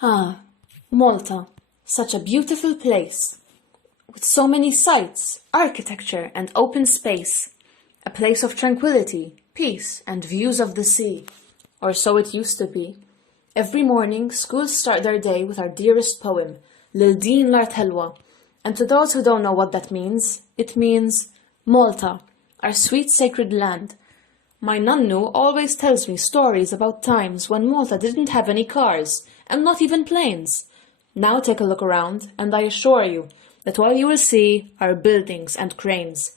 Ah, Malta, such a beautiful place, with so many sights, architecture and open space, a place of tranquility, peace and views of the sea, or so it used to be. Every morning, schools start their day with our dearest poem, Lil Din L'Art Helwa, and to those who don't know what that means, it means Malta, our sweet sacred land. My Nannu always tells me stories about times when Malta didn't have any cars, and not even planes. Now take a look around, and I assure you that all you will see are buildings and cranes,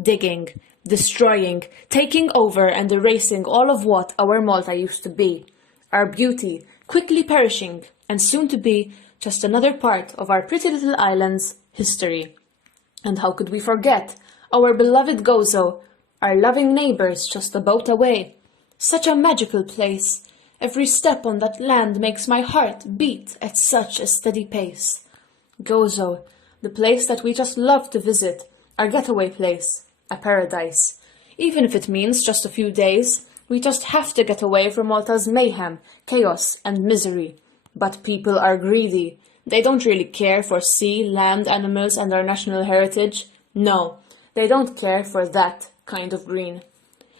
digging, destroying, taking over and erasing all of what our Malta used to be. Our beauty quickly perishing, and soon to be just another part of our pretty little island's history. And how could we forget our beloved Gozo, our loving neighbours just a boat away? Such a magical place. Every step on that land makes my heart beat at such a steady pace. Gozo, the place that we just love to visit, our getaway place, a paradise. Even if it means just a few days, we just have to get away from Malta's mayhem, chaos and misery. But people are greedy. They don't really care for sea, land, animals and our national heritage. No, they don't care for that kind of green.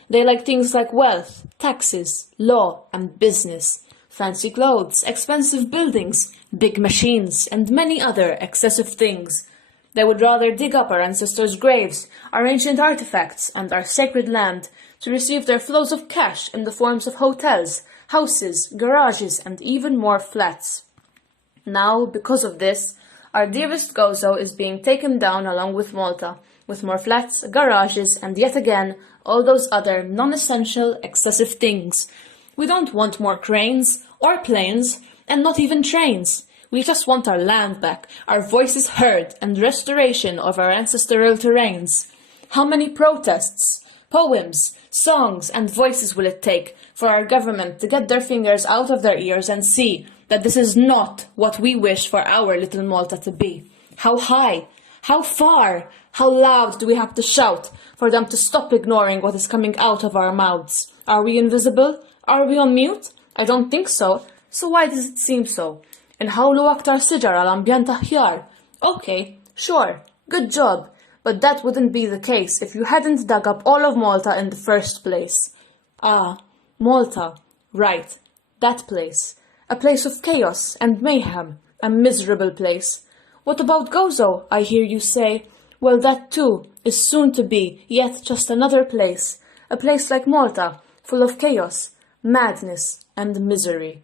They like things like wealth, taxes, law and business, fancy clothes, expensive buildings, big machines and many other excessive things. They would rather dig up our ancestors' graves, our ancient artifacts and our sacred land to receive their flows of cash in the forms of hotels, houses, garages and even more flats. Now, because of this, our dearest Gozo is being taken down along with Malta, with more flats, garages, and yet again, all those other non-essential, excessive things. We don't want more cranes, or planes, and not even trains. We just want our land back, our voices heard, and restoration of our ancestral terrains. How many protests, poems, songs, and voices will it take for our government to get their fingers out of their ears and see that this is not what we wish for our little Malta to be? How high, how far, how loud do we have to shout for them to stop ignoring what is coming out of our mouths? Are we invisible? Are we on mute? I don't think so. So why does it seem so? Inħawlu aktar siġar għal ambjent aħjar. Okay, sure, good job. But that wouldn't be the case if you hadn't dug up all of Malta in the first place. Ah, Malta. Right, that place. A place of chaos and mayhem. A miserable place. What about Gozo, I hear you say? Well, that too is soon to be yet just another place. A place like Malta, full of chaos, madness and misery.